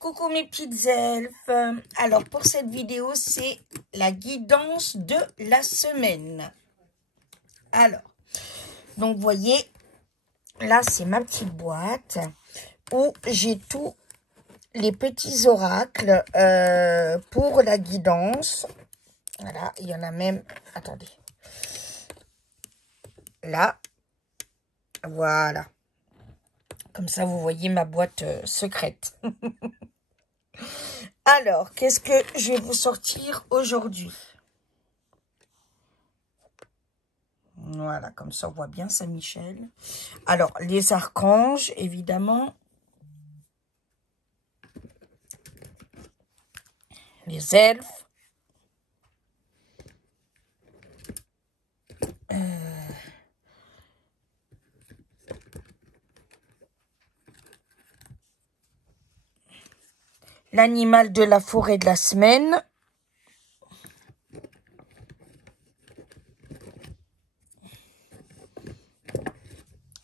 Coucou mes petites elfes. Alors pour cette vidéo, c'est la guidance de la semaine. Alors, donc vous voyez, là c'est ma petite boîte où j'ai tous les petits oracles pour la guidance. Voilà, il y en a même, attendez, là, voilà. Comme ça, vous voyez ma boîte secrète. Alors, qu'est-ce que je vais vous sortir aujourd'hui? Voilà, comme ça, on voit bien Saint-Michel. Alors, les archanges, évidemment. Les elfes. L'animal de la forêt de la semaine.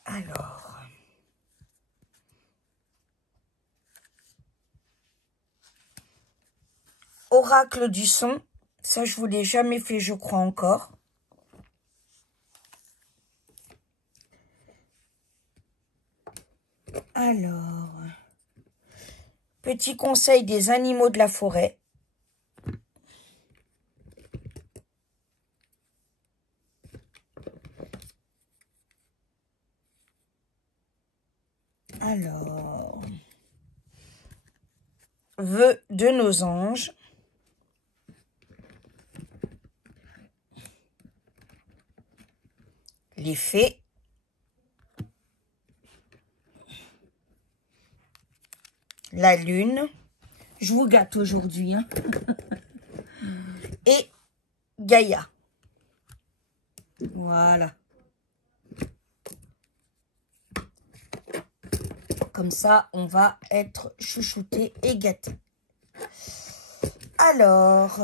Alors. Oracle du son. Ça, je vous l'ai jamais fait, je crois encore. Alors. Petit conseil des animaux de la forêt. Alors. Vœux de nos anges. Les fées. La lune. Je vous gâte aujourd'hui. Hein. Et Gaïa. Voilà. Comme ça, on va être chouchouté et gâté. Alors,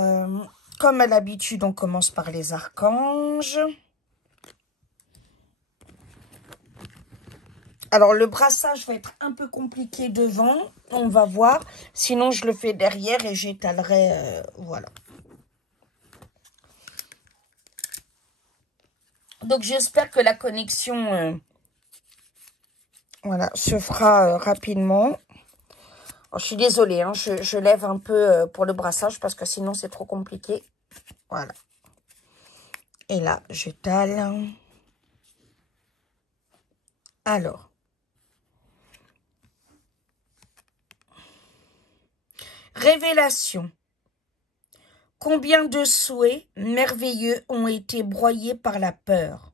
comme à l'habitude, on commence par les archanges. Alors, le brassage va être un peu compliqué devant. On va voir. Sinon, je le fais derrière et j'étalerai. Voilà. Donc, j'espère que la connexion voilà, se fera rapidement. Alors, je suis désolée, hein, je lève un peu pour le brassage parce que sinon, c'est trop compliqué. Voilà. Et là, j'étale. Alors. Révélation. Combien de souhaits merveilleux ont été broyés par la peur?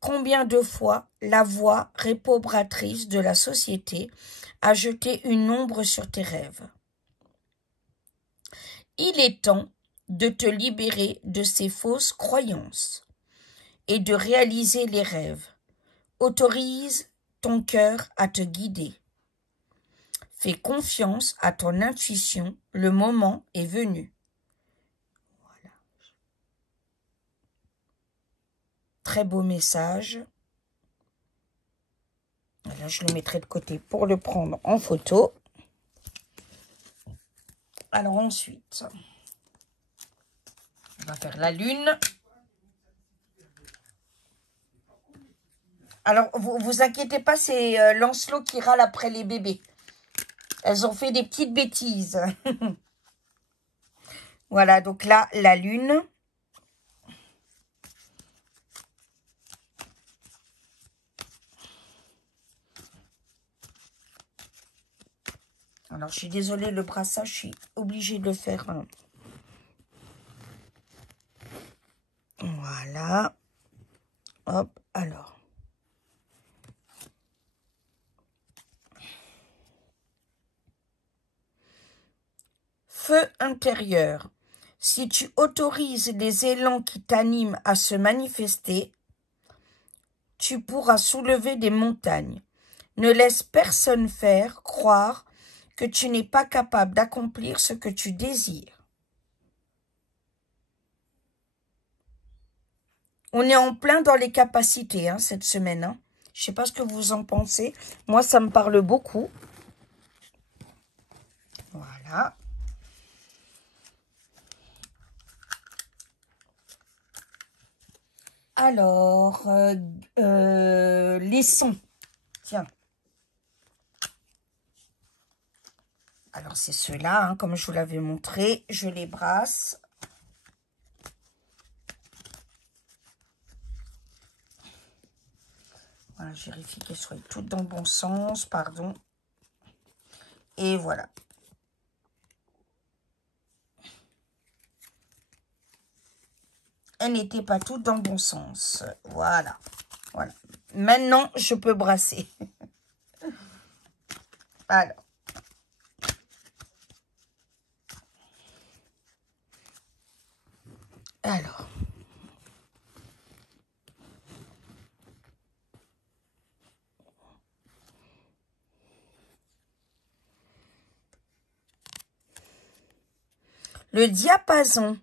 Combien de fois la voix réprobatrice de la société a jeté une ombre sur tes rêves? Il est temps de te libérer de ces fausses croyances et de réaliser les rêves. Autorise ton cœur à te guider. Fais confiance à ton intuition, le moment est venu. Voilà. Très beau message. Là, je le mettrai de côté pour le prendre en photo. Alors ensuite, on va faire la lune. Alors, vous inquiétez pas, c'est Lancelot qui râle après les bébés. Elles ont fait des petites bêtises. Voilà, donc là, la lune. Alors, je suis désolée, le brassage, je suis obligée de le faire. Voilà. Hop, alors. Feu intérieur. Si tu autorises les élans qui t'animent à se manifester, tu pourras soulever des montagnes. Ne laisse personne faire croire que tu n'es pas capable d'accomplir ce que tu désires. On est en plein dans les capacités hein, cette semaine. Hein. Je ne sais pas ce que vous en pensez. Moi, ça me parle beaucoup. Voilà. Alors, les sons. Tiens. Alors, c'est ceux-là, hein, comme je vous l'avais montré. Je les brasse. Voilà, je vérifie qu'elles soient toutes dans le bon sens, pardon. Et voilà. Elles n'étaient pas toutes dans le bon sens. Voilà. Voilà. Maintenant, je peux brasser. Alors. Alors. Le diapason.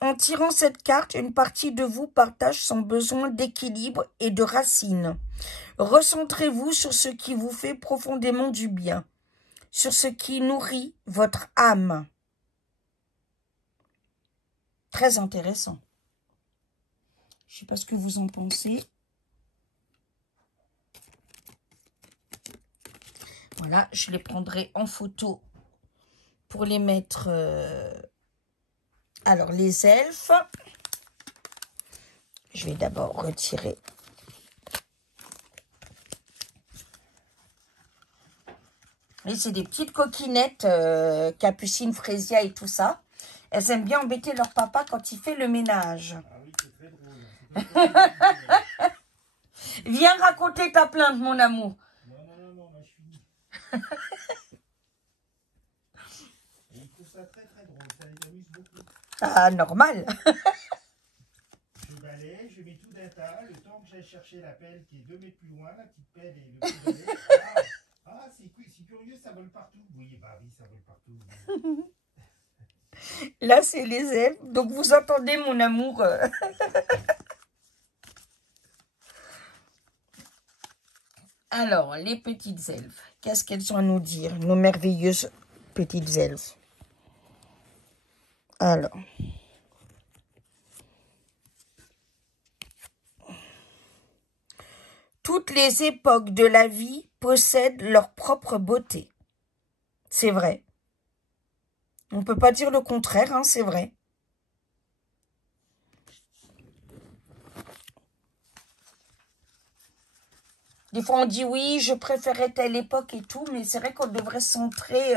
En tirant cette carte, une partie de vous partage son besoin d'équilibre et de racines. Recentrez-vous sur ce qui vous fait profondément du bien, sur ce qui nourrit votre âme. Très intéressant. Je ne sais pas ce que vous en pensez. Voilà, je les prendrai en photo pour les mettre... Alors, les elfes. Je vais d'abord retirer. Et c'est des petites coquinettes, Capucine, Frésia et tout ça. Elles aiment bien embêter leur papa quand il fait le ménage. Ah oui, c'est très drôle. Viens raconter ta plainte, mon amour. Non, moi je finis. Et ils trouvent ça très drôle, ça les amuse beaucoup. Ah, normal. Je balaye, je mets tout d'un tas, le temps que j'aille chercher la pelle qui est 2 mètres plus loin, la petite pelle et le petit balai. Ah, c'est curieux, ça vole partout. Oui, bah oui, ça vole partout. Là, c'est les elfes. Donc, vous entendez mon amour. Alors, les petites elfes. Qu'est-ce qu'elles ont à nous dire, nos merveilleuses petites elfes? Alors. Toutes les époques de la vie possèdent leur propre beauté. C'est vrai. On ne peut pas dire le contraire, hein, c'est vrai. Des fois, on dit oui, je préférais telle époque et tout, mais c'est vrai qu'on devrait se centrer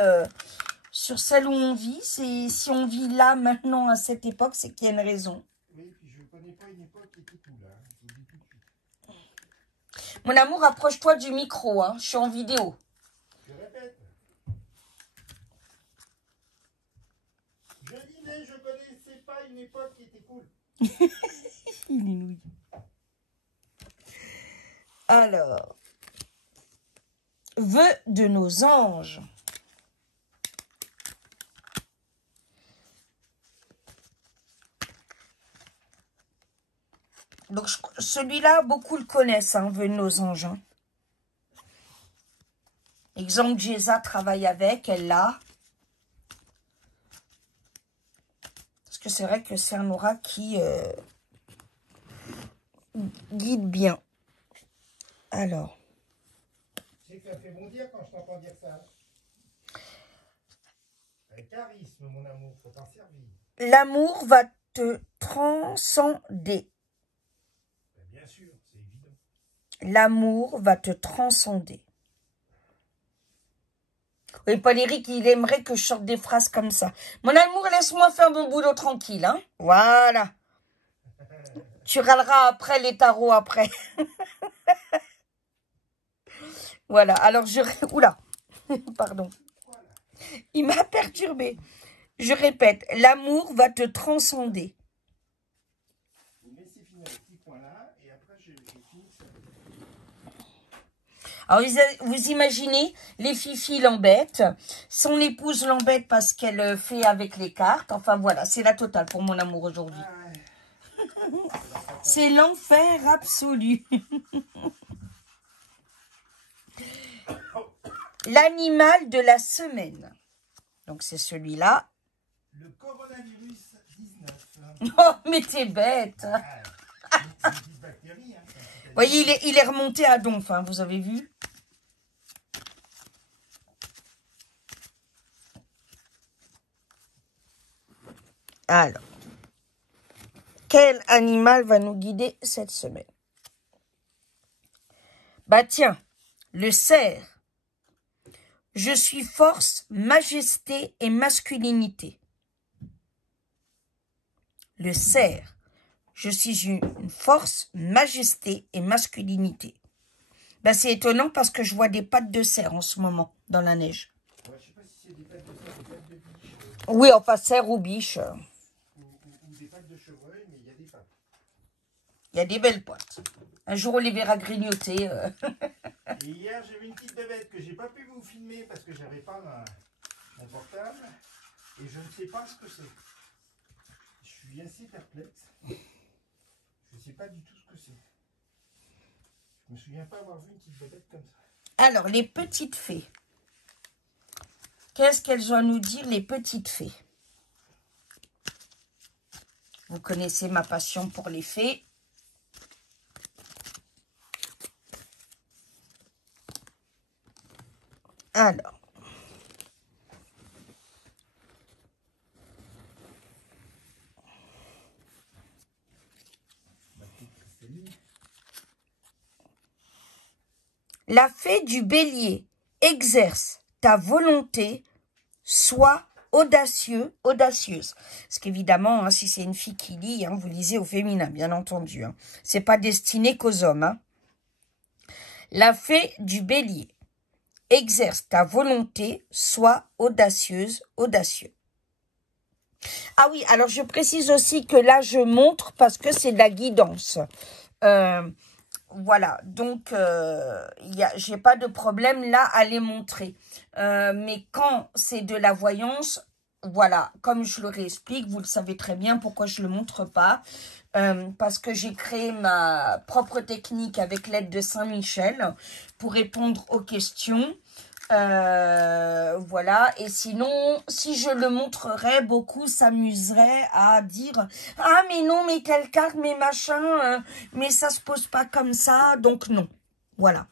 sur celle où on vit. Si on vit là, maintenant, à cette époque, c'est qu'il y a une raison. Oui, puis je ne connais pas une époque qui était cool, hein. Je vous le dis tout de suite. Mon amour, approche-toi du micro, hein. Je suis en vidéo. Je répète. Je dis, mais je ne connaissais pas une époque qui était cool. Il est nouille. Alors, vœux de nos anges. Donc, celui-là, beaucoup le connaissent, hein, vœux de nos anges. Hein. Exemple, Jésa travaille avec, elle l'a. Parce que c'est vrai que c'est un aura qui guide bien. Alors. Tu sais que ça fait bondir quand je t'entends dire ça. Un charisme, mon amour, faut t'en servir. L'amour va te transcender. Bien sûr, c'est évident. L'amour va te transcender. Oui, Paul-Éric, il aimerait que je sorte des phrases comme ça. Mon amour, laisse-moi faire mon boulot tranquille, hein. Voilà. Tu râleras après les tarots après. Voilà, alors je... Oula, pardon. Il m'a perturbé. Je répète, l'amour va te transcender. Vous me laissez finir le petit point là, et après je finis ça. Alors, vous imaginez, les fifis l'embêtent. Son épouse l'embête parce qu'elle fait avec les cartes. Enfin, voilà, c'est la totale pour mon amour aujourd'hui. C'est l'enfer absolu. L'animal de la semaine. Donc, c'est celui-là. Le coronavirus 19. Oh, mais t'es bête. Ah, c'est une petite bactérie. Hein, Vous voyez, il est remonté à donf, hein, vous avez vu? Alors, quel animal va nous guider cette semaine? Bah tiens, le cerf. Je suis force, majesté et masculinité. Le cerf. Je suis une force, majesté et masculinité. Ben, c'est étonnant parce que je vois des pattes de cerf en ce moment dans la neige. Ouais, je sais pas si c'est des pattes de cerf, des pattes de biche. Oui, enfin cerf ou biche. Ou des pattes de chevreuil, mais il y a des pattes. Il y a des belles pattes. Un jour, on les verra grignoter. Et hier, j'ai vu une petite bébête que j'ai pas pu vous filmer parce que j'avais pas mon portable. Et je ne sais pas ce que c'est. Je suis assez perplexe. Je ne sais pas du tout ce que c'est. Je me souviens pas avoir vu une petite bébête comme ça. Alors, les petites fées. Qu'est-ce qu'elles ont à nous dire, les petites fées? Vous connaissez ma passion pour les fées. Alors. La fée du bélier exerce ta volonté, sois audacieux, audacieuse. Parce qu'évidemment, hein, si c'est une fille qui lit, hein, vous lisez au féminin, bien entendu. Hein. C'est pas destiné qu'aux hommes. Hein. La fée du bélier exerce ta volonté, sois audacieuse, audacieux. Ah oui, alors je précise aussi que là, je montre parce que c'est de la guidance. Voilà, donc j'ai pas de problème là à les montrer. Mais quand c'est de la voyance, voilà, comme je le réexplique, vous le savez très bien pourquoi je le montre pas. Parce que j'ai créé ma propre technique avec l'aide de Saint-Michel pour répondre aux questions. Voilà, et sinon, si je le montrerais, beaucoup s'amuseraient à dire « Ah, mais non, mais telle carte, mais machin, mais ça se pose pas comme ça, donc non. » Voilà.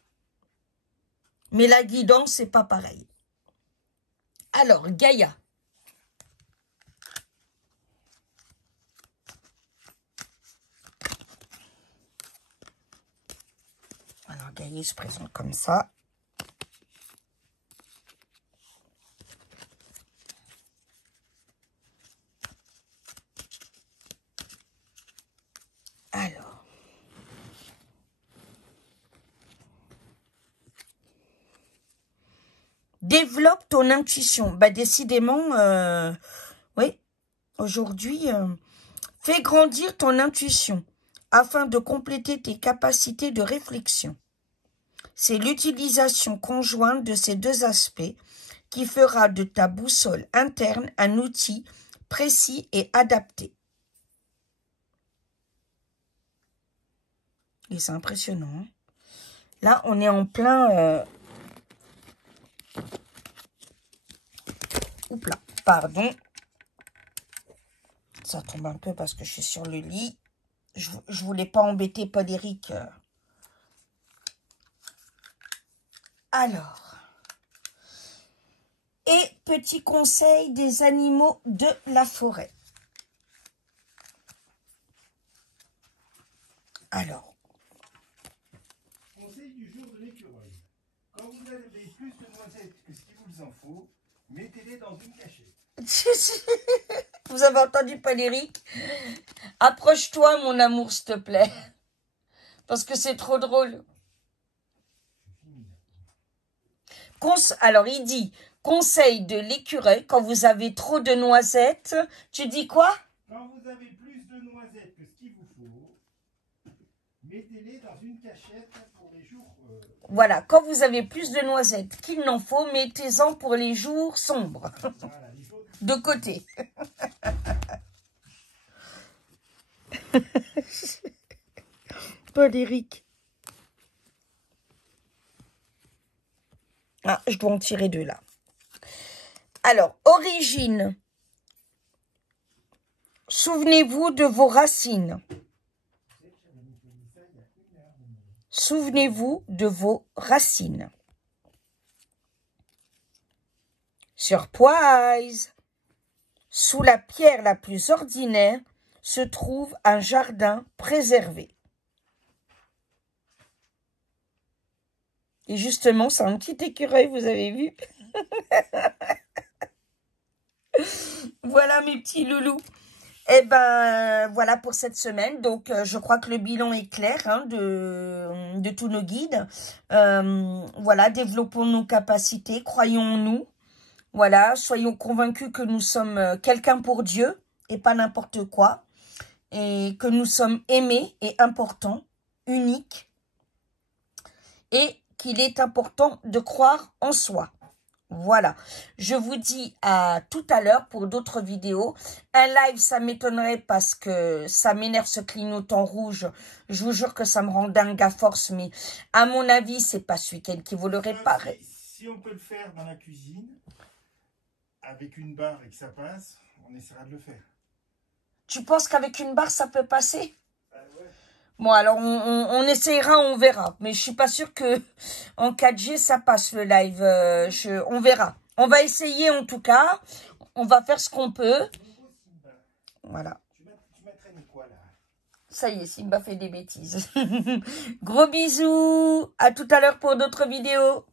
Mais la guidance, c'est pas pareil. Alors, Gaïa. Alors, Gaïa se présente comme ça. Alors. Développe ton intuition. Bah, décidément, oui, aujourd'hui, fais grandir ton intuition afin de compléter tes capacités de réflexion. C'est l'utilisation conjointe de ces deux aspects qui fera de ta boussole interne un outil précis et adapté. Et c'est impressionnant. Hein. Là, on est en plein... Oups là, pardon. Ça tombe un peu parce que je suis sur le lit. Je voulais pas embêter Paul Éric. Alors. Et petit conseil des animaux de la forêt. Alors. Conseil du jour de l'écureuil. Quand vous avez plus de noisettes que ce qu'il vous en faut, mettez-les dans une cachette. Vous avez entendu Paul Éric? Approche-toi, mon amour, s'il te plaît. Parce que c'est trop drôle. Alors, il dit, conseil de l'écureuil, quand vous avez trop de noisettes, tu dis quoi? Quand vous avez plus de noisettes que ce qu'il vous faut, mettez-les dans une cachette pour les jours... Voilà, quand vous avez plus de noisettes qu'il n'en faut, mettez-en pour les jours sombres. Voilà, les jours de côté. Paul Éric. Ah, je dois en tirer deux là. Alors, origine. Souvenez-vous de vos racines. Souvenez-vous de vos racines. Surprise! Sous la pierre la plus ordinaire se trouve un jardin préservé. Et justement, c'est un petit écureuil, vous avez vu? Voilà mes petits loulous. Eh ben, voilà pour cette semaine. Donc, je crois que le bilan est clair hein, de tous nos guides. Voilà, développons nos capacités, croyons en nous. Voilà, soyons convaincus que nous sommes quelqu'un pour Dieu et pas n'importe quoi. Et que nous sommes aimés et importants, uniques. Et qu'il est important de croire en soi. Voilà, je vous dis à tout à l'heure pour d'autres vidéos. Un live, ça m'étonnerait parce que ça m'énerve ce clignotant rouge. Je vous jure que ça me rend dingue à force, mais à mon avis, c'est pas ce week-end qui vous le répare. Si on peut le faire dans la cuisine, avec une barre et que ça passe, on essaiera de le faire. Tu penses qu'avec une barre, ça peut passer? Ouais. Bon, alors, on essayera, on verra. Mais je suis pas sûre que en 4G, ça passe le live. On verra. On va essayer en tout cas. On va faire ce qu'on peut. Voilà. Tu m'as traîné quoi là? Ça y est, Simba fait des bêtises. Gros bisous. À tout à l'heure pour d'autres vidéos.